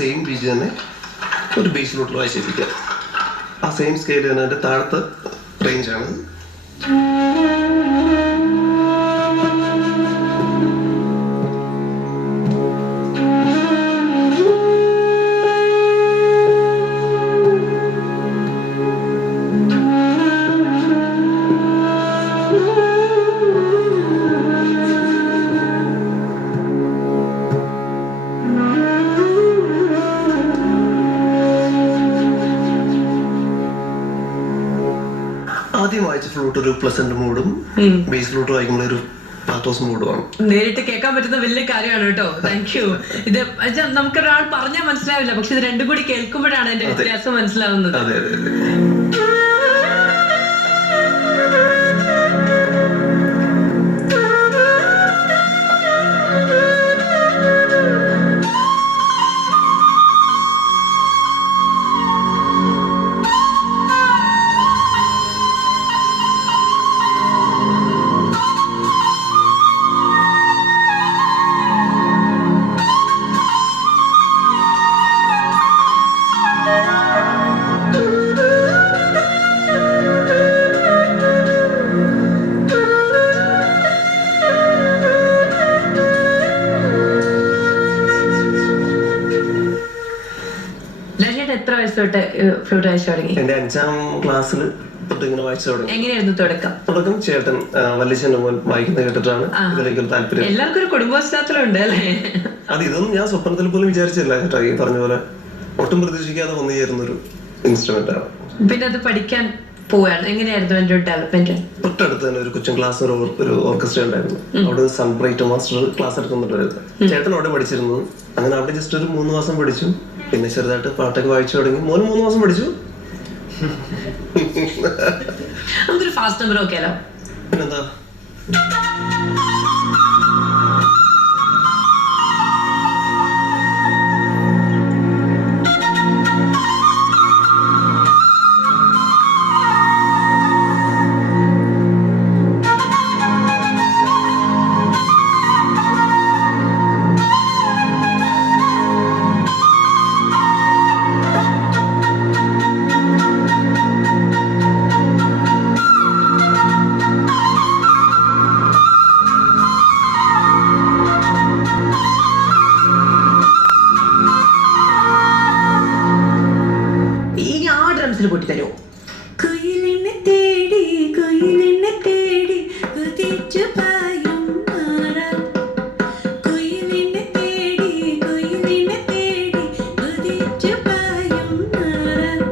Same beige തന്നെ ഒരു ബേസിലോട്ട് വായിച്ചിരിക്കുക. ആ സെയിം സ്കെയിൽ തന്നെ അതിൻ്റെ താഴത്തെ റേഞ്ചാണ്. ആദ്യം വായിച്ച ഫ്ലൂട്ട് ഒരു പ്ലസന്റ് മൂഡും ബേസ് ഫ്ലൂട്ട് വായിക്കുമ്പോൾ ഒരു പാത്തോസ് മൂഡുമാണ്. നേരിട്ട് കേൾക്കാൻ പറ്റുന്ന വലിയ കാര്യമാണ് കേട്ടോ. Thank you. ഇത് നമുക്കൊരാൾ പറഞ്ഞാൽ മനസ്സിലാവില്ല, പക്ഷെ ഇത് രണ്ടും കൂടി കേൾക്കുമ്പോഴാണ് അതിന്റെ വ്യത്യാസം മനസ്സിലാവുന്നത്. അതെ അതെ അതെ. എത്ര വയസ്സ് തൊട്ട് ഫ്ലൂട്ട് വായിച്ചു തുടങ്ങി? എന്റെ 5ാം ക്ലാസ്സിൽ തൊട്ട് ഇങ്ങനെ വായിച്ചു തുടങ്ങി. എങ്ങനെയായിരുന്നു തുടക്കം? ചേട്ടൻ വല്യച്ഛൻ വായിക്കുന്നത് കേട്ടിട്ടാണ് ഇതിലേക്ക് താല്പര്യം. എല്ലാവർക്കും ഒരു കുടുംബപശ്ചാത്തലം ഉണ്ട് അല്ലേ? ഇതൊന്നും ഞാൻ സ്വപ്നത്തിൽ പോലും വിചാരിച്ചില്ല കേട്ടോ. ഈ പറഞ്ഞ പോലെ ഒട്ടും പ്രതീക്ഷിക്കാതെ വന്നു ചേരുന്നൊരു ഇൻസ്ട്രുമെന്റ് ആണ്. പിന്നെ അത് പഠിക്കാൻ പോവാണ്. എങ്ങനെയായിരുന്നു എന്റെ ഡെവലപ്മെന്റ്? തൊട്ടടുത്ത് തന്നെ ഒരു കൊച്ചിൻ ക്ലാസ് ഒരു ഓർക്കസ്ട്ര ഉണ്ടായിരുന്നു. അവിടെ സൺബ്രൈറ്റ് മാസ്റ്റർ ക്ലാസ് എടുക്കുന്നുണ്ടായിരുന്നു. ചേട്ടൻ അവിടെ പഠിച്ചിരുന്നത്. അങ്ങനെ അവിടെ ജസ്റ്റ് ഒരു 3 മാസം പഠിച്ചു. പിന്നെ ചെറുതായിട്ട് പാട്ടൊക്കെ വായിച്ചു തുടങ്ങി. 3 മാസം പഠിച്ചു. നമുക്കൊരു ഫാസ്റ്റ് നമ്പർ നോക്കിയാലോ? പിന്നെന്താ. കൂട്ടിത്തരോ? കുയിലിനെ തേടി കുയിലിനെ തേടി കുതിച്ചു പായും മാറാം. കുയിലിനെ തേടി കുയിലിനെ തേടി കുതിച്ചു പായും മാറാം.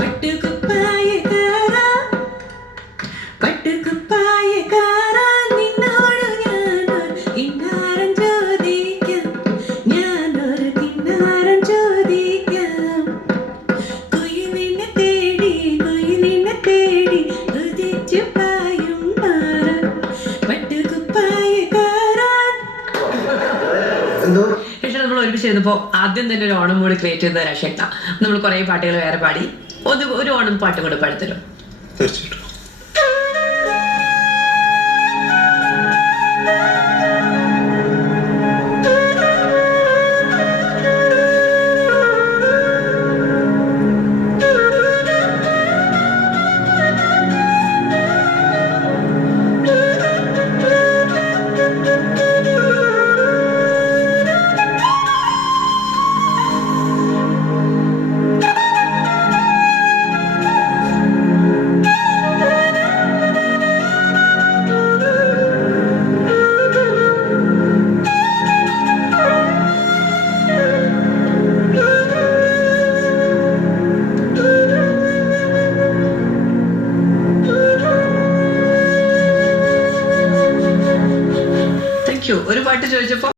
പട്ടുകുപ്പായക്കാരാ പട്ടുകുപ്പായക്കാരാ നിന്നോട് ഞാനൊരു കിന്നാരം ചോദിക്കാം. ഞാനൊരു കിന്നാരം ചോദിക്കാം. നമ്മൾ ഒരുമിച്ചിരുന്നപ്പോ ആദ്യം തന്നെ ഒരു ഓണം മൂഡ് ക്രിയേറ്റ് ചെയ്ത രക്ഷ. നമ്മൾ കുറെ പാട്ടുകൾ വേറെ പാടി. ഒരു ഓണം പാട്ടും കൂടെ പാടിത്തരും? തീർച്ചയായിട്ടും. ഒരു പാട്ട് ചോദിച്ചപ്പോ